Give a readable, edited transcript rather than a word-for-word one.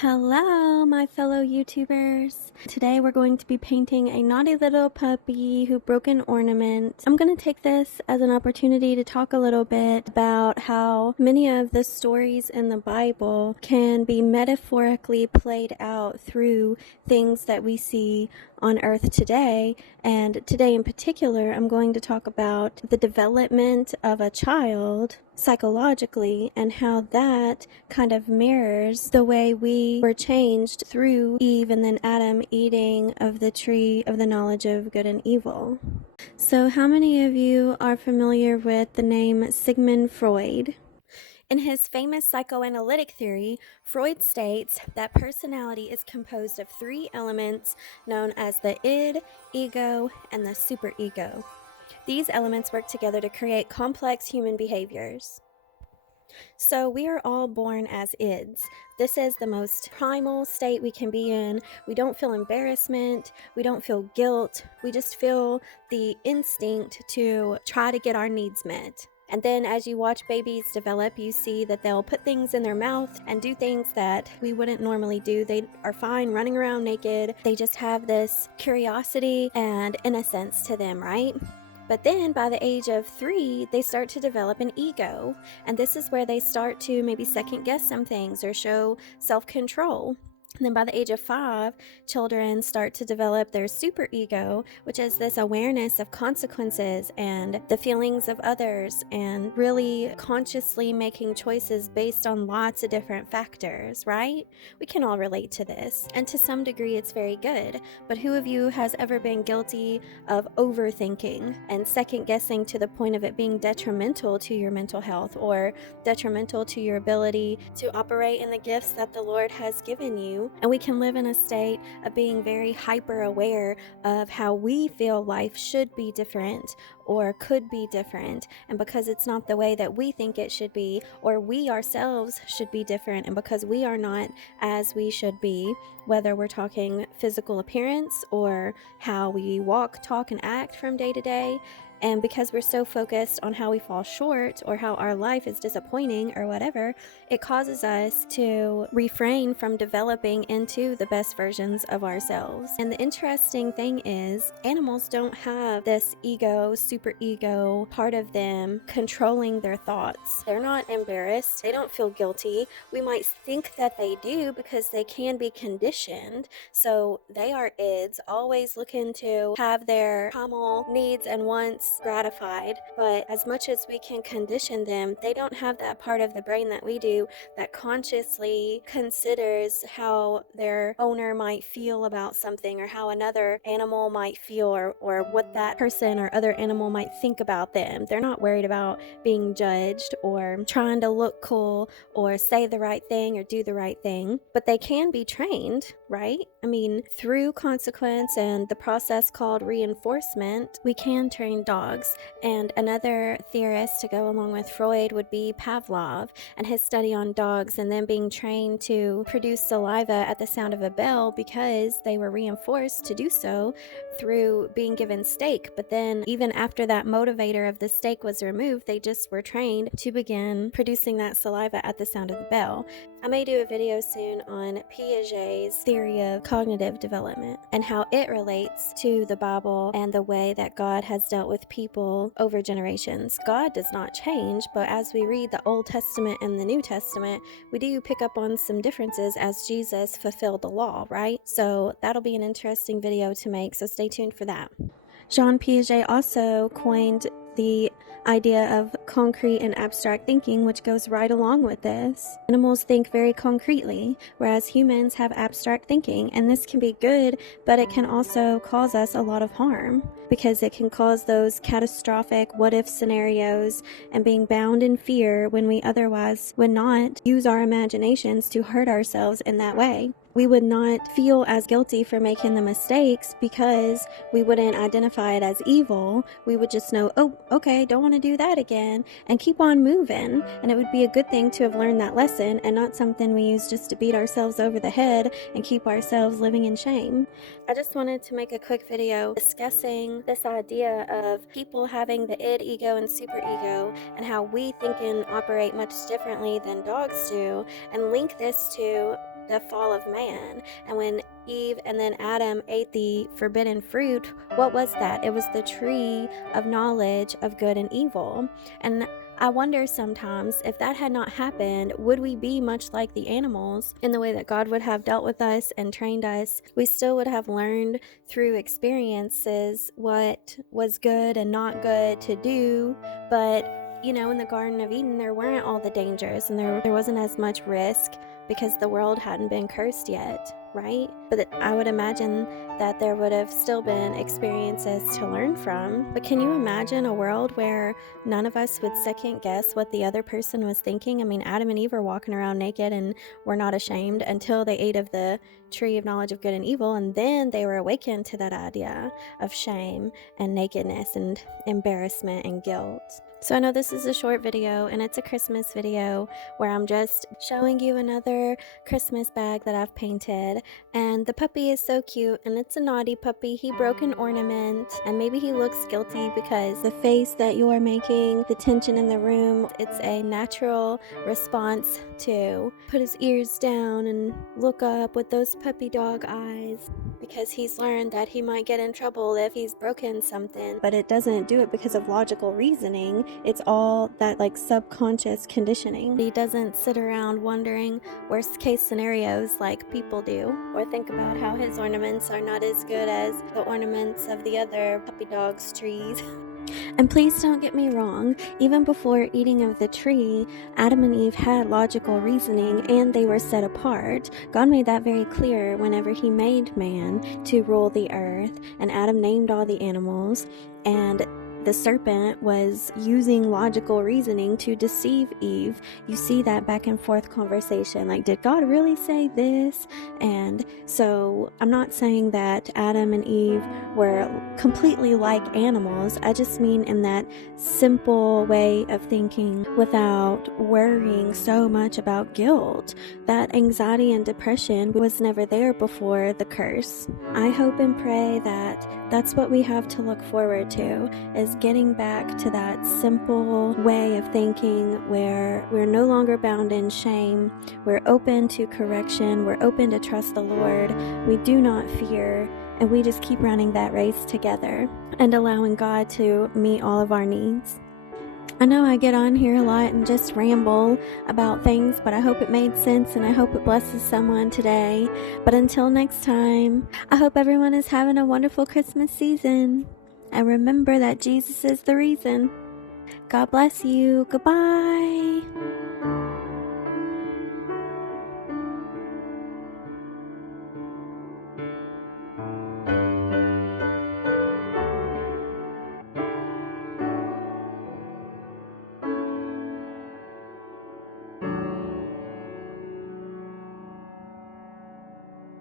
Hello, my fellow YouTubers. Today we're going to be painting a naughty little puppy who broke an ornament. I'm going to take this as an opportunity to talk a little bit about how many of the stories in the Bible can be metaphorically played out through things that we see on earth today. And today in particular, I'm going to talk about the development of a child psychologically and how that kind of mirrors the way we were changed through Eve and then Adam eating of the tree of the knowledge of good and evil. So how many of you are familiar with the name Sigmund Freud? In his famous psychoanalytic theory, Freud states that personality is composed of three elements known as the id, ego, and the superego. These elements work together to create complex human behaviors. So we are all born as ids. This is the most primal state we can be in. We don't feel embarrassment. We don't feel guilt. We just feel the instinct to try to get our needs met. And then as you watch babies develop, you see that they'll put things in their mouth and do things that we wouldn't normally do. They are fine running around naked. They just have this curiosity and innocence to them, right? But then by the age of 3, they start to develop an ego. And this is where they start to maybe second guess some things or show self-control. And then by the age of 5, children start to develop their superego, which is this awareness of consequences and the feelings of others and really consciously making choices based on lots of different factors, right? We can all relate to this. And to some degree, it's very good. But who of you has ever been guilty of overthinking and second guessing to the point of it being detrimental to your mental health or detrimental to your ability to operate in the gifts that the Lord has given you? And we can live in a state of being very hyper aware of how we feel life should be different or could be different, and because it's not the way that we think it should be, or we ourselves should be different, and because we are not as we should be, whether we're talking physical appearance or how we walk, talk, and act from day to day, and because we're so focused on how we fall short or how our life is disappointing or whatever, it causes us to refrain from developing into the best versions of ourselves. And the interesting thing is, animals don't have this ego, superego part of them controlling their thoughts. They're not embarrassed. They don't feel guilty. We might think that they do because they can be conditioned. So they are ids, always looking to have their primal needs and wants gratified, but as much as we can condition them, they don't have that part of the brain that we do that consciously considers how their owner might feel about something or how another animal might feel or what that person or other animal might think about them. They're not worried about being judged or trying to look cool or say the right thing or do the right thing, but they can be trained, right? I mean, through consequence and the process called reinforcement, we can train dogs. And another theorist to go along with Freud would be Pavlov and his study on dogs and them being trained to produce saliva at the sound of a bell because they were reinforced to do so through being given steak. But then even after that motivator of the steak was removed, they just were trained to begin producing that saliva at the sound of the bell. I may do a video soon on Piaget's theory of cognitive development and how it relates to the Bible and the way that God has dealt with people over generations. God does not change, but as we read the Old Testament and the New Testament, we do pick up on some differences as Jesus fulfilled the law, right? So that'll be an interesting video to make, so stay tuned for that. Jean Piaget also coined the idea of concrete and abstract thinking, which goes right along with this. Animals think very concretely, whereas humans have abstract thinking, and this can be good, but it can also cause us a lot of harm because it can cause those catastrophic what-if scenarios and being bound in fear when we otherwise would not use our imaginations to hurt ourselves in that way. We would not feel as guilty for making the mistakes because we wouldn't identify it as evil. We would just know, oh, okay, don't want to do that again, and keep on moving. And it would be a good thing to have learned that lesson and not something we use just to beat ourselves over the head and keep ourselves living in shame. I just wanted to make a quick video discussing this idea of people having the id, ego, and superego and how we think and operate much differently than dogs do, and link this to the fall of man. And when Eve and then Adam ate the forbidden fruit, what was that? It was the tree of knowledge of good and evil. And I wonder sometimes if that had not happened, would we be much like the animals in the way that God would have dealt with us and trained us? We still would have learned through experiences what was good and not good to do, but in the Garden of Eden, there weren't all the dangers and there wasn't as much risk because the world hadn't been cursed yet, right? But I would imagine that there would have still been experiences to learn from. But can you imagine a world where none of us would second guess what the other person was thinking? I mean, Adam and Eve were walking around naked and were not ashamed until they ate of the tree of knowledge of good and evil, and then they were awakened to that idea of shame and nakedness and embarrassment and guilt. So I know this is a short video and it's a Christmas video where I'm just showing you another Christmas bag that I've painted, and the puppy is so cute and it's a naughty puppy. He broke an ornament and maybe he looks guilty because the face that you are making, the tension in the room, it's a natural response to put his ears down and look up with those puppy dog eyes, because he's learned that he might get in trouble if he's broken something. But it doesn't do it because of logical reasoning. It's all that subconscious conditioning. He doesn't sit around wondering worst case scenarios like people do, or think about how his ornaments are not as good as the ornaments of the other puppy dog's trees. And please don't get me wrong, even before eating of the tree, Adam and Eve had logical reasoning and they were set apart. God made that very clear whenever he made man to rule the earth, and Adam named all the animals, and the serpent was using logical reasoning to deceive Eve. You see that back and forth conversation, did God really say this? And so I'm not saying that Adam and Eve were completely like animals. I just mean in that simple way of thinking without worrying so much about guilt. That anxiety and depression was never there before the curse. I hope and pray that that's what we have to look forward to, is getting back to that simple way of thinking where we're no longer bound in shame, we're open to correction, we're open to trust the Lord, we do not fear, and we just keep running that race together and allowing God to meet all of our needs. I know I get on here a lot and just ramble about things, but I hope it made sense and I hope it blesses someone today. But until next time, I hope everyone is having a wonderful Christmas season. And remember that Jesus is the reason. God bless you. Goodbye.